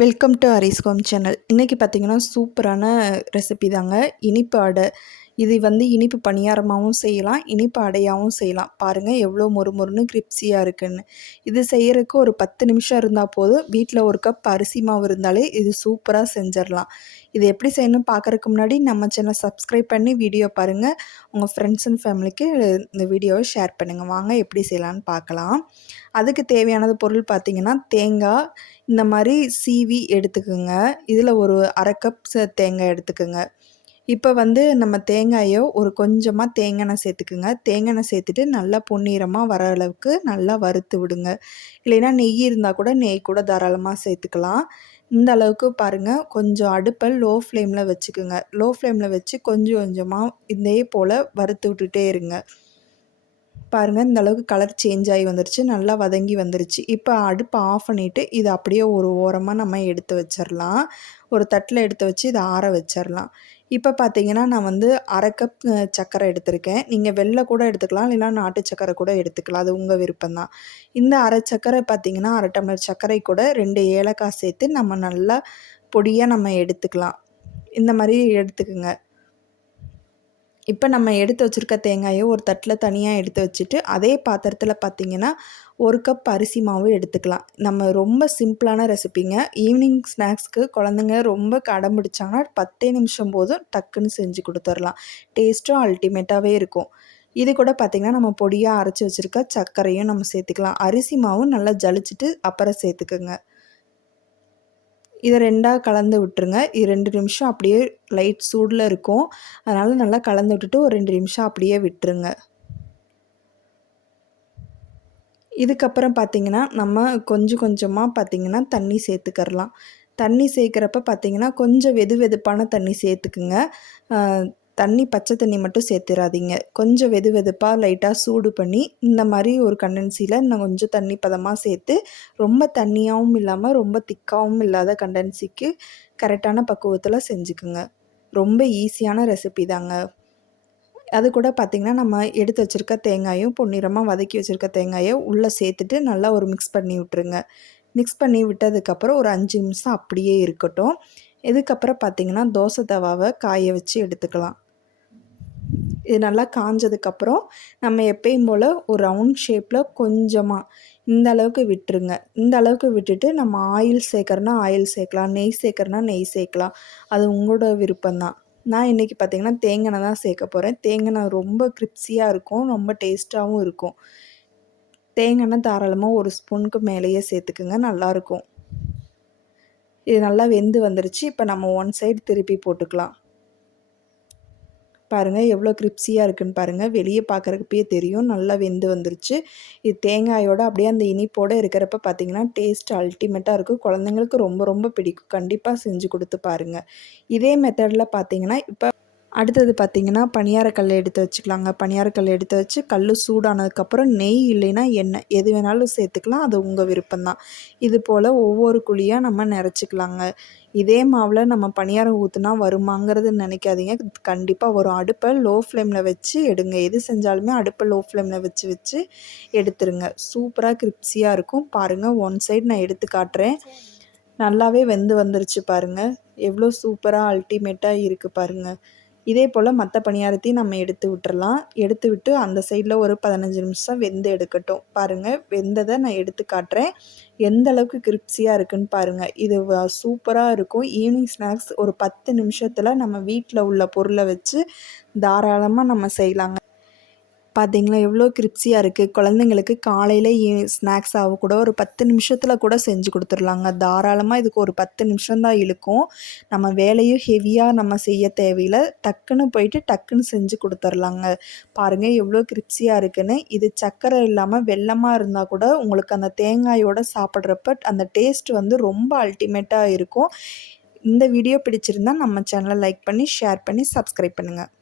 Welcome to Haris home channel. இன்றைக்கி பார்த்திங்கன்னா சூப்பரான ரெசிபி தாங்க. இனிப்பு அடை. இது இனிப்பு பணியாரமாகவும் செய்யலாம், இனிப்பு அடையாகவும் செய்யலாம். பாருங்கள் எவ்வளோ மொறுமொறுன்னு கிரிப்ஸியாக இருக்குன்னு. இது செய்கிறதுக்கு ஒரு 10 நிமிஷம் இருந்தால் போதும். வீட்டில் ஒரு கப் அரிசி மாவு இருந்தாலே இது சூப்பராக செஞ்சிடலாம். இது எப்படி செய்யணும்னு பார்க்குறதுக்கு முன்னாடி நம்ம சேனல் சப்ஸ்கிரைப் பண்ணி வீடியோ பாருங்கள். உங்கள் ஃப்ரெண்ட்ஸ் அண்ட் ஃபேமிலிக்கு இந்த வீடியோவை ஷேர் பண்ணுங்கள். வாங்க எப்படி செய்யலான்னு பார்க்கலாம். அதுக்கு தேவையானது பொருள் பார்த்திங்கன்னா தேங்காய் இந்த மாதிரி சீவி எடுத்துக்கோங்க. இதில் ஒரு அரை கப் தேங்காய் எடுத்துக்கோங்க. இப்போ நம்ம தேங்காயை ஒரு கொஞ்சமாக தேங்காய் எண்ணெய் சேர்த்துக்குங்க. தேங்காய் எண்ணெய் சேர்த்துட்டு நல்லா பொன்னிறமாக வர அளவுக்கு நல்லா வறுத்து விடுங்க. இல்லைன்னா நெய் இருந்தால் கூட நெய் கூட தாராளமாக சேர்த்துக்கலாம். இந்த அளவுக்கு பாருங்கள். கொஞ்சம் அடுப்பை லோ ஃப்ளேமில் வச்சுக்குங்க. லோ ஃப்ளேமில் வச்சு கொஞ்சம் கொஞ்சமாக இதே போல் வறுத்து விட்டுட்டே இருங்க. பாருங்கள் இந்த அளவுக்கு கலர் சேஞ்ச் ஆகி வந்துருச்சு, நல்லா வதங்கி வந்துருச்சு. இப்போ அடுப்பை ஆஃப் பண்ணிவிட்டு இதை அப்படியே ஒரு ஓரமாக நம்ம எடுத்து வச்சிடலாம். ஒரு தட்டில் எடுத்து வச்சு இதை ஆற வச்சிடலாம். இப்போ பார்த்தீங்கன்னா நான் அரை கப் சர்க்கரை எடுத்திருக்கேன். நீங்கள் வெல்லை கூட எடுத்துக்கலாம், இல்லைனா நாட்டு சர்க்கரை கூட எடுத்துக்கலாம், அது உங்கள் விருப்பம்தான். இந்த அரை சர்க்கரை பார்த்தீங்கன்னா அரை டம்ளர் சர்க்கரை கூட 2 ஏலக்காய் சேர்த்து நம்ம நல்லா பொடியாக நம்ம எடுத்துக்கலாம். இந்த மாதிரி எடுத்துக்குங்க. இப்போ நம்ம எடுத்து வச்சுருக்க தேங்காயை ஒரு தட்டில் தனியாக எடுத்து வச்சுட்டு அதே பாத்திரத்தில் பார்த்திங்கன்னா 1 கப் அரிசி மாவு எடுத்துக்கலாம். நம்ம ரொம்ப சிம்பிளான ரெசிபிங்க. ஈவினிங் ஸ்நாக்ஸ்க்கு குழந்தைங்க ரொம்ப கடம் பிடிச்சாங்கன்னா 10 நிமிஷம் போதும் டக்குன்னு செஞ்சு கொடுத்துடலாம். டேஸ்ட்டும் அல்டிமேட்டாகவே இருக்கும். இது கூட பார்த்திங்கன்னா நம்ம பொடியாக அரைச்சி வச்சுருக்க சர்க்கரையும் நம்ம சேர்த்துக்கலாம். அரிசி மாவும் நல்லா ஜலிச்சுட்டு அப்புறம் சேர்த்துக்குங்க. இதை 2ஆக கலந்து விட்டுருங்க. இது 2 நிமிஷம் அப்படியே லைட் சூடில் இருக்கும். அதனால் நல்லா கலந்து விட்டுட்டு ஒரு 2 நிமிஷம் அப்படியே விட்டுருங்க. இதுக்கப்புறம் பார்த்திங்கன்னா நம்ம கொஞ்சம் கொஞ்சமாக பார்த்திங்கன்னா தண்ணி சேர்த்துக்கரலாம். தண்ணி சேர்க்குறப்ப பார்த்திங்கன்னா கொஞ்சம் வெது வெதுப்பான தண்ணி சேர்த்துக்குங்க. தண்ணி பச்சை தண்ணி மட்டும் சேர்த்துறாதீங்க. கொஞ்சம் வெது வெதுப்பாக லைட்டாக சூடு பண்ணி இந்த மாதிரி ஒரு கண்டன்சியில் இன்னும் கொஞ்சம் தண்ணி பதமாக சேர்த்து ரொம்ப தண்ணியாகவும் இல்லாமல் ரொம்ப திக்காகவும் இல்லாத கண்டன்சிக்கு கரெக்டான பக்குவத்தில் செஞ்சுக்குங்க. ரொம்ப ஈஸியான ரெசிபி தாங்க. அது கூட பார்த்திங்கன்னா நம்ம எடுத்து வச்சுருக்க தேங்காயும் பொன்னிறமாக வதக்கி வச்சுருக்க தேங்காயை உள்ளே சேர்த்துட்டு நல்லா ஒரு மிக்ஸ் பண்ணி விட்டுருங்க. மிக்ஸ் பண்ணி விட்டதுக்கப்புறம் ஒரு 5 நிமிஷம் அப்படியே இருக்கட்டும். இதுக்கப்புறம் பார்த்திங்கன்னா தோசை தவாவை காய வச்சு எடுத்துக்கலாம். இது நல்லா காஞ்சதுக்கப்புறம் நம்ம எப்பயும் போல் ஒரு ரவுண்ட் ஷேப்பில் கொஞ்சமாக இந்த அளவுக்கு விட்டுருங்க. இந்த அளவுக்கு விட்டுட்டு நம்ம ஆயில் சேர்க்குறனா ஆயில் சேர்க்கலாம், நெய் சேர்க்குறனா நெய் சேர்க்கலாம். அது உங்களோட விருப்பம்தான். நான் இன்றைக்கி பார்த்திங்கன்னா தேங்காய் எண்ணெய் தான் சேர்க்க போகிறேன். தேங்காய் எண்ணெய் ரொம்ப கிரிப்ஸியாக இருக்கும், ரொம்ப டேஸ்ட்டாகவும் இருக்கும். தேங்காய் எண்ணெய் தாராளமாக 1 ஸ்பூனுக்கு மேலேயே சேர்த்துக்குங்க, நல்லாயிருக்கும். இது நல்லா வெந்து வந்துருச்சு. இப்போ நம்ம 1 சைடு திருப்பி போட்டுக்கலாம். பாருங்கள் எவ்வளோ கிரிப்ஸியாக இருக்குன்னு பாருங்கள். வெளியே பார்க்குறப்பயே தெரியும் நல்லா வெந்து வந்துருச்சு. இது தேங்காயோட அப்படியே அந்த இனிப்போடு இருக்கிறப்ப பார்த்திங்கன்னா டேஸ்ட் அல்டிமேட்டாக இருக்கும். குழந்தைங்களுக்கு ரொம்ப ரொம்ப பிடிக்கும். கண்டிப்பாக செஞ்சு கொடுத்து பாருங்கள். இதே மெத்தடில் பார்த்திங்கன்னா இப்போ அடுத்தது பார்த்திங்கன்னா பணியாரக்கல் எடுத்து வச்சுக்கலாங்க. பணியாரக்கல் எடுத்து வச்சு கல் சூடானதுக்கப்புறம் நெய் இல்லைன்னா எண்ணெய் எது வேணாலும் சேர்த்துக்கலாம், அது உங்கள் விருப்பம்தான். இது போல் ஒவ்வொரு குழியாக நம்ம நிறச்சிக்கலாங்க. இதே மாவில் நம்ம பணியாரம் ஊற்றுனா வருமாங்கிறது நினைக்காதீங்க. கண்டிப்பாக ஒரு அடுப்பை லோ ஃப்ளேமில் வச்சு எடுங்க. எது செஞ்சாலுமே அடுப்பை லோ ஃப்ளேமில் வச்சு வச்சு எடுத்துருங்க. சூப்பராக கிரிப்ஸியாக இருக்கும். பாருங்கள் 1 சைடு நான் எடுத்து காட்டுறேன். நல்லாவே வெந்து வந்துருச்சு பாருங்கள். எவ்வளோ சூப்பராக அல்டிமேட்டாக இருக்குது பாருங்கள். இதே போல் மற்ற பணியாரத்தையும் நம்ம எடுத்து விட்டுறலாம். எடுத்து விட்டு அந்த சைடில் ஒரு 15 நிமிஷம் வெந்து எடுக்கட்டும். பாருங்கள் வெந்ததை நான் எடுத்து காட்டுறேன். எந்த அளவுக்கு கிரிப்ஸியாக இருக்குன்னு பாருங்கள். இது சூப்பராக இருக்கும். ஈவினிங் ஸ்நாக்ஸ் ஒரு 10 நிமிஷத்தில் நம்ம வீட்டில் உள்ள பொருளை வச்சு தாராளமாக நம்ம செய்யலாங்க. பார்த்தீங்களா எவ்வளோ கிரிப்ஸியாக இருக்குது. குழந்தைங்களுக்கு காலையில் ஸ்நாக்ஸாக கூட ஒரு 10 நிமிஷத்தில் கூட செஞ்சு கொடுத்துர்லாங்க. தாராளமாக இதுக்கு ஒரு 10 நிமிஷம் தான் இழுக்கும். நம்ம வேலையும் ஹெவியாக நம்ம செய்ய தேவையில்லை. டக்குன்னு போயிட்டு டக்குன்னு செஞ்சு கொடுத்துர்லாங்க. பாருங்கள் எவ்வளோ கிரிப்ஸியாக இருக்குன்னு. இது சர்க்கரை இல்லாமல் வெல்லமாக இருந்தால் கூட உங்களுக்கு அந்த தேங்காயோடு சாப்பிட்றப்ப அந்த டேஸ்ட் ரொம்ப அல்டிமேட்டாக இருக்கும். இந்த வீடியோ பிடிச்சிருந்தால் நம்ம சேனலை லைக் பண்ணி ஷேர் பண்ணி சப்ஸ்கிரைப் பண்ணுங்கள்.